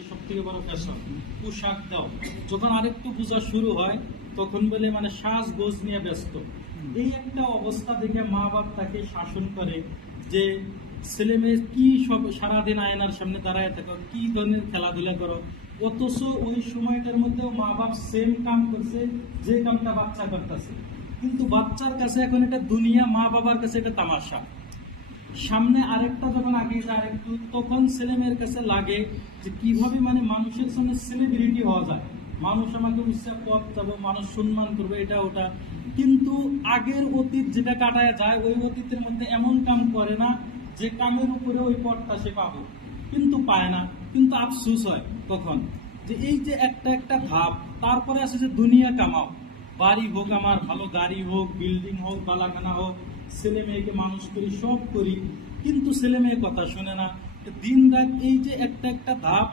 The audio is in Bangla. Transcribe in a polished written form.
হচ্ছে সব থেকে বড় ফ্যাশন, পোশাক দাও। যখন আরেকটু বোঝা শুরু হয় তখন বলে মানে সাজগোজ নিয়ে ব্যস্ত। এই একটা অবস্থা দেখে মা বাপ তাকে শাসন করে যে ছেলে মেয়ে কি সব সারাদিন আয়নার সামনে দাঁড়ায় থাকো, কি ধরনের খেলাধুলা করো। অথচ ওই সময়টার মধ্যেও মা বাপ সেম কাম করছে যে কামটা বাচ্চা করতেছে, কিন্তু বাচ্চার কাছে এখন এটা দুনিয়া, মা বাবার কাছে এটা তামাশা। সামনে আরেকটা যখন আগে যায় আরেকটু, তখন ছেলে মেয়ের কাছে লাগে যে কিভাবে মানে মানুষের সামনে সেলিব্রিটি হওয়া যায়, মানুষ আমাকে উৎসাহ পথ যাবো, মানুষ সম্মান করবে, এটা ওটা। কিন্তু আগের অতীত যেটা কাটায় যায়, ওই অতীতের মধ্যে এমন কাম করে না যে কামের উপরে ওই পথটা সে পাবো, কিন্তু পায় না। কিন্তু আফসোস হয় তখন যে এই যে একটা একটা ধাপ, তারপরে আসে যে দুনিয়া কামাও, বাড়ি হোক, আমার ভালো গাড়ি হোক, বিল্ডিং হোক, বালাখানা হোক, ছেলে মেয়েকে মানুষ করি, সব করি, কিন্তু ছেলে মেয়ে কথা শোনে না। দিন রাত এই যে একটা একটা ধাপ